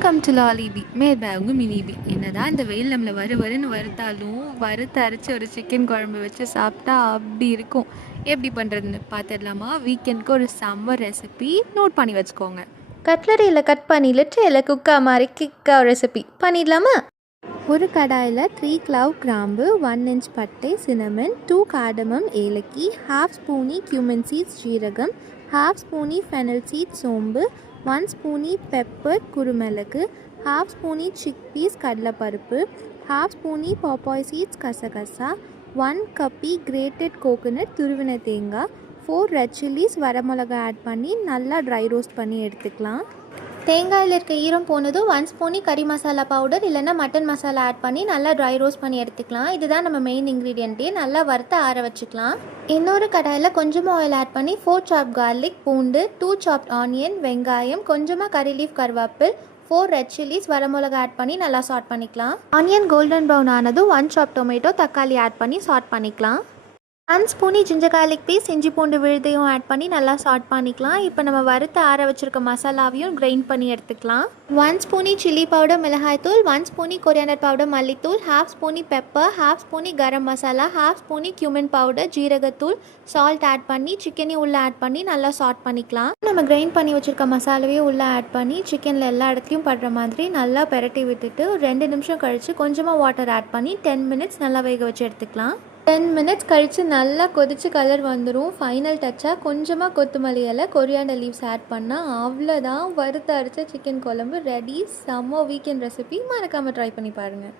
Welcome to லாலிபி made by உங்கள் மினிபி. என்னதான் இந்த வெயில் நம்மளை வருன்னு வறுத்தாலும் வறுத்து அரைச்சி ஒரு சிக்கன் குழம்பு வச்சு சாப்பிட்டா அப்படி இருக்கும். எப்படி பண்ணுறதுன்னு பார்த்துடலாமா? வீக்கெண்டுக்கு ஒரு சம்மர் ரெசிபி நோட் பண்ணி வச்சுக்கோங்க. கட்லரியில் கட் பண்ணி லிட்டரில் குக்கா மாதிரி கிக்கா ரெசிபி பண்ணிடலாமா? ஒரு கடாயில் 3 கிளவ் கிராம்பு, 1 inch பட்டை சினமன், 2 காடமம் ஏலக்கி, 1/2 ஸ்பூனி cumin சீட்ஸ் ஜீரகம், 1/2 ஸ்பூனி ஃபெனல் சீட்ஸ் சோம்பு, 1 ஸ்பூனி பெப்பர் குருமிளகு, 1/2 ஸ்பூனி சிக் பீஸ் கடலைப்பருப்பு, 1/2 ஸ்பூனி பாப்பாய் சீட்ஸ் கசகசா, 1 கப்பி கிரேட்டட் கோகோனட் துருவின தேங்காய், 4 ரெட் சில்லிஸ் வரமிளகா ஆட் பண்ணி நல்லா ட்ரை ரோஸ்ட் பண்ணி எடுத்துக்கலாம். தேங்காயில் இருக்க ஈரம் போனதும் 1 ஸ்பூனி கறி மசாலா பவுடர் இல்லைன்னா மட்டன் மசாலா ஆட் பண்ணி நல்லா ட்ரை ரோஸ்ட் பண்ணி எடுத்துக்கலாம். இதுதான் நம்ம மெயின் இன்க்ரீடியண்ட்டே. நல்லா வறுத்து ஆற வச்சுக்கலாம். இன்னொரு கடாயில் கொஞ்சமாக ஆயில் ஆட் பண்ணி 4 சாப் கார்லிக் பூண்டு, 2 சாப்ட் ஆனியன் வெங்காயம், கொஞ்சமாக கறி லீஃப் கருவேப்பில், 4 ரெட் சில்லிஸ் வரமிளகா ஆட் பண்ணி நல்லா சாட் பண்ணிக்கலாம். ஆனியன் கோல்டன் ப்ரௌன் ஆனதும் 1 சாப் டொமேட்டோ தக்காளி ஆட் பண்ணி சாட் பண்ணிக்கலாம். 1 ஸ்பூனி ஜிஞ்சர் கார்லிக் பேஸ்ட் இஞ்சி பூண்டு விழுதையும் ஆட் பண்ணி நல்லா சாட் பண்ணிக்கலாம். இப்போ நம்ம வறுத்து ஆற வச்சுருக்க மசாலாவையும் கிரைண்ட் பண்ணி எடுத்துக்கலாம். 1 ஸ்பூனி சில்லி பவுடர் மிளகாய்த்தூள், 1 ஸ்பூனி கொரியாண்டர் பவுடர் மல்லித்தூள், 1/2 ஸ்பூனி pepper, 1/2 ஸ்பூனி garam masala, 1/2 ஸ்பூனி cumin powder ஜீரகத்தூள், சால்ட் ஆட் பண்ணி சிக்கனையும் உள்ளே ஆட் பண்ணி நல்லா சாட் பண்ணிக்கலாம். நம்ம கிரைண்ட் பண்ணி வச்சுருக்க மசாலாவையும் உள்ளே ஆட் பண்ணி சிக்கனில் எல்லா இடத்துலையும் படுற மாதிரி நல்லா பெரட்டி விட்டுட்டு 2 நிமிஷம் கழித்து கொஞ்சமாக வாட்டர் ஆட் பண்ணி 10 மினிட்ஸ் நல்லா வேக வச்சு எடுத்துக்கலாம். 10 மினிட்ஸ் கழித்து நல்லா கொதித்து கலர் வந்துடும். ஃபைனல் டச்சாக கொஞ்சமாக கொத்தமல்லி இலை கொரியாண்டர் லீவ்ஸ் ஆட் பண்ணால் அவ்வளோதான், வறுத்து அரைச்ச சிக்கன் குழம்பு ரெடி. செம்ம வீக்கெண்ட் ரெசிபி, மறக்காமல் ட்ரை பண்ணி பாருங்கள்.